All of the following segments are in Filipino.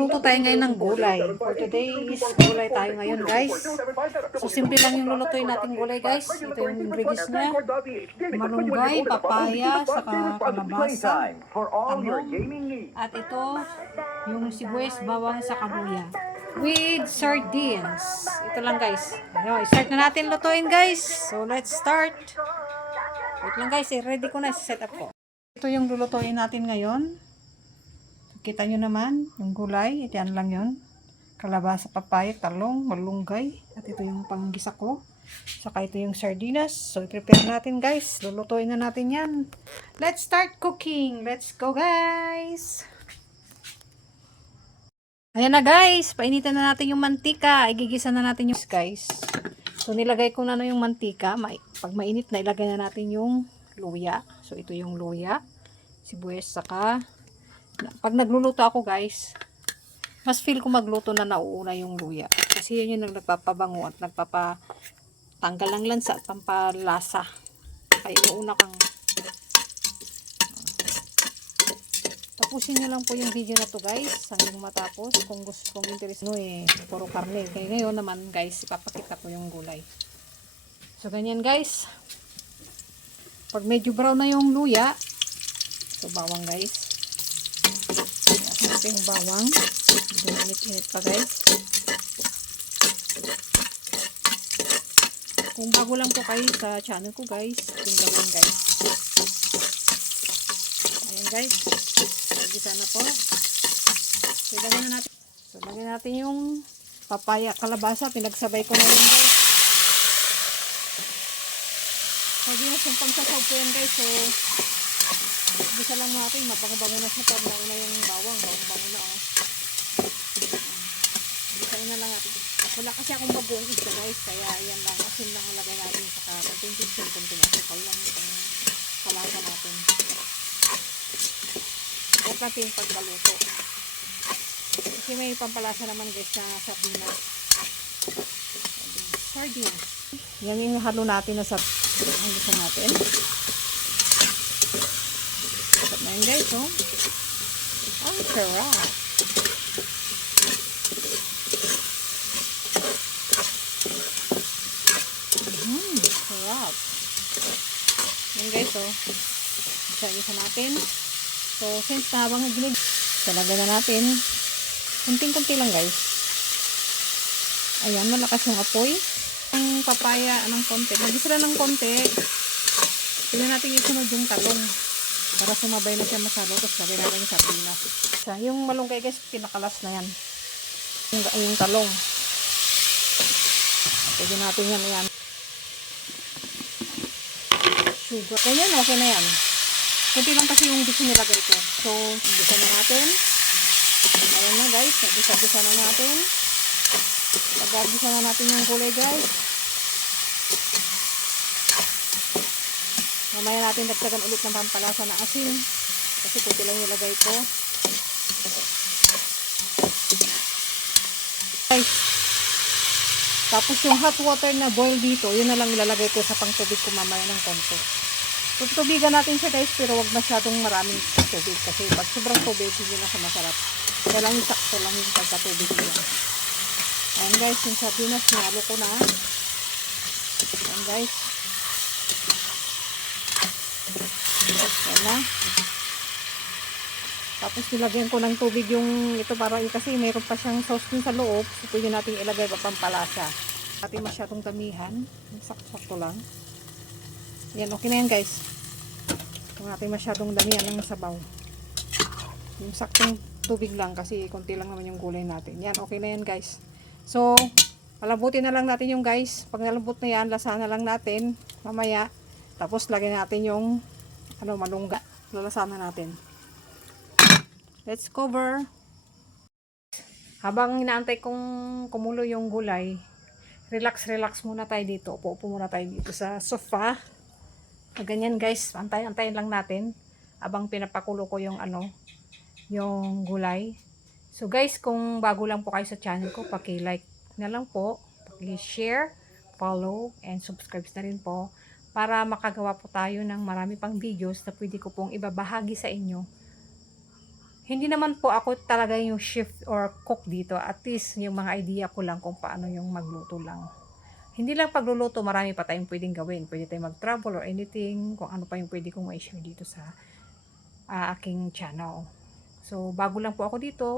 Luto tayo ngayon ng gulay. For today is gulay tayo ngayon, guys. So, simple lang yung lulutuin natin gulay, guys. Ito yung ingredients niya. Malunggay, papaya, saka kalabasa, talong. At ito, yung sibuyas, bawang, saka luya. With sardines. Ito lang, guys. Ayun, start na natin lutuin, guys. So, let's start. Wait lang, guys. Ready ko na. Set up ko. Ito yung lulutuin natin ngayon. Kita nyo naman, yung gulay, yan lang yun. Kalabasa, papaya, talong, malunggay. At ito yung panggisa ko. Saka ito yung sardinas. So, i-prepare natin, guys. Lulutuin na natin yan. Let's start cooking. Let's go, guys. Ayan na, guys. Painitan na natin yung mantika. Igigisa na natin yung guys. So, nilagay ko na yung mantika. Pag mainit na, ilagay na natin yung luya. So, ito yung luya. Sibuyas, saka pag nagluluto ako, guys, mas feel ko magluto na nauuna yung luya. Kasi yun yung nagpapabango at nagpapatanggal ng lansa at pampalasa. Kaya inuuna kang tapusin nyo lang po yung video na to, guys, hanggang matapos. Kung gusto kong interest puro karne. Kaya ngayon naman, guys, ipapakita ko yung gulay. So, ganyan, guys. Pag medyo brown na yung luya, so bawang, guys. Ito yung bawang. Init-init pa, guys. Kung bago lang po kayo sa channel ko, guys, tingnan lang, guys. Ayan, guys. Nagisa na po. So, lagyan na natin. So, lagyan natin yung papaya, kalabasa. Pinagsabay ko na yun, guys. So, di na yung pangsasaw ko yan, guys. So, bisa lang natin, mabango-bango na siya. Pero nauna yung bawang, bango-bango na, oh. Bisain na lang natin. Wala kasi akong bagoong isda, guys, kaya yan lang, asin lang lagay natin, saka konting pisin, konting asukal lang itong palasa natin. Huwag natin pagkaluto. Kasi may pampalasa naman, guys, na sardinas. Sardines. Yan yung halo natin na halisan natin. Sarap na yun, guys, oh. Ang sarap. Sarap. Yan, guys, oh. Isa-isa natin. So, since na habang naglig, talagay na natin. Kunting-kunti lang, guys. Ayan, malakas yung apoy. Ang papaya, anong konti. Mag-isa lang ng konti. Tignan natin isunod yung talong. Para sumabay na siya masalo. Tapos lagay natin yung sardinas. Yung malunggay, guys, pinakalas na yan. Yung talong. Pwede natin yan, ayan. Sugar. Ganyan, okay na yan. Kunti lang kasi yung dito nilagay ko. So, bisa na natin. Ayan na, guys. Bisa na natin. Pag-bisa na natin yung gulay, guys. Mamaya natin dagdagan ulit ng pampalasa na asin. Kasi kunti lang nilagay ko. Guys. Tapos yung hot water na boil dito, yun na lang ilalagay ko sa pangtubig ko mamaya ng konti. Tutubigan natin siya, guys, pero wag masyadong maraming tubig. Kasi pag sobrang tubig, hindi na siya masarap. Kaya lang sakto lang yung pagkatubig niya. Ayan, guys, yung sardinas, nalo ko na. Ayan, guys. Ayan na. Tapos nilagyan ko ng tubig yung ito para kasi mayroon pa siyang sauce din sa loob. So, pwede natin ilagay pa pampalasa. Pati masyadong damihan. Sakto lang. Yan, okay na yan, guys. Kung natin masyadong damihan ng sabaw. Yung saktong tubig lang kasi konti lang naman yung gulay natin. Yan, okay na yan, guys. So, palambutin na lang natin yung, guys. Pag nalambot na yan, lasahan na lang natin mamaya. Tapos lagyan natin yung malungga. Lalasahan na natin. Let's cover. Habang inaantay kong kumulo yung gulay, relax muna tayo dito. Upo muna tayo dito sa sofa. Ganyan, guys. Antayin lang natin habang pinapakulo ko yung yung gulay. So, guys, kung bago lang po kayo sa channel ko, paki-like na lang po, paki-share, follow, and subscribe na rin po para makagawa po tayo ng marami pang videos na pwede ko pong ibabahagi sa inyo. Hindi naman po ako talaga yung chef or cook dito. At least yung mga idea ko lang kung paano yung magluto lang. Hindi lang pagluluto, marami pa tayong pwedeng gawin. Pwede tayong mag-travel or anything, kung ano pa yung pwede kong i-share dito sa aking channel. So, bago lang po ako dito.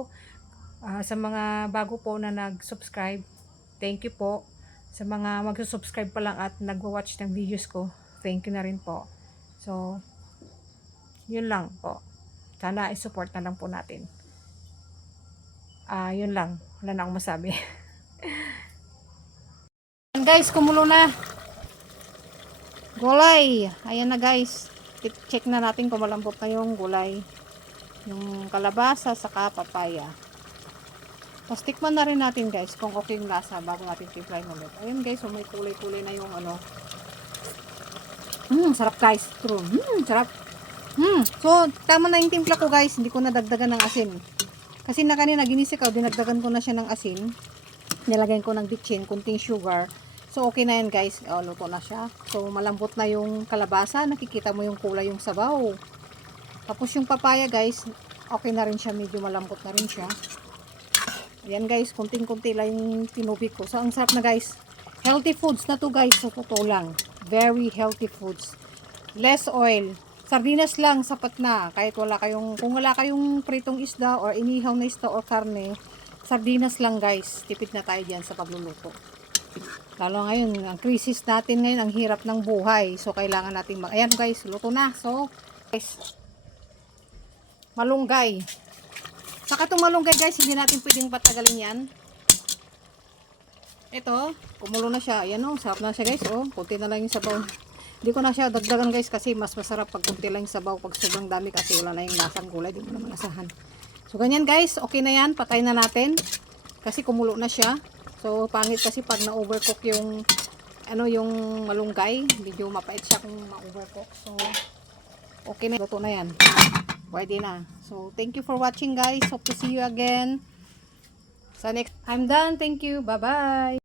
Sa mga bago po na nag-subscribe, thank you po. Sa mga mag-subscribe pa lang at nagwa-watch ng videos ko, thank you na rin po. So, yun lang po. Sana i-support na lang po natin. Yun lang. Wala na akong masabi. Guys, kumulo na. Gulay. Ayan na guys. Check na natin kung malambot na yung gulay. Yung kalabasa saka papaya. Tapos tikman na rin natin guys kung okay yung lasa bago natin timplahin ulit. Ayun guys, may kulay-kulay na yung ano. Sarap guys. True. Sarap. So, tama na yung timpla ko guys. Hindi ko nadagdagan ng asin. Kasi na kanina ginisikaw, dinagdagan ko na siya ng asin. Nilagyan ko ng bitchin, kunting sugar. So, okay na yan guys. Luto na siya. So, malambot na yung kalabasa. Nakikita mo yung kulay yung sabaw. Tapos yung papaya guys, okay na rin siya. Medyo malambot na rin siya. Ayan guys, kunting-kunti lang yung tinubig ko. So, ang sarap na guys. Healthy foods na to guys. So, totoo lang. Very healthy foods. Less oil. Sardinas lang, sapat na. Kahit wala kayong, kung wala kayong pritong isda or inihaw na isda or karne, sardinas lang guys. Tipid na tayo dyan sa pagluluto. Lalo ngayon, ang crisis natin ngayon, ang hirap ng buhay. So, kailangan natin ayan guys, luto na. So, guys, malunggay. Saka itong malunggay guys, hindi natin pwedeng patagalin yan. Ito, kumulo na siya. Ayan o, sarap na siya guys. Kunti na lang yung sabaw. Hindi ko na siya dagdagan guys kasi mas masarap pag kunti lang yung sabaw. Pag sobrang dami kasi wala na yung lasang gulay. Di mo naman asahan. So, ganyan guys. Okay na yan. Patay na natin. Kasi kumulo na siya. So, pangit kasi pag na-overcook yung yung malunggay. Medyo mapait siya kung ma-overcook. So, okay na. Luto na yan. Pwede na. So, thank you for watching guys. Hope to see you again. Sa next, I'm done. Thank you. Bye-bye.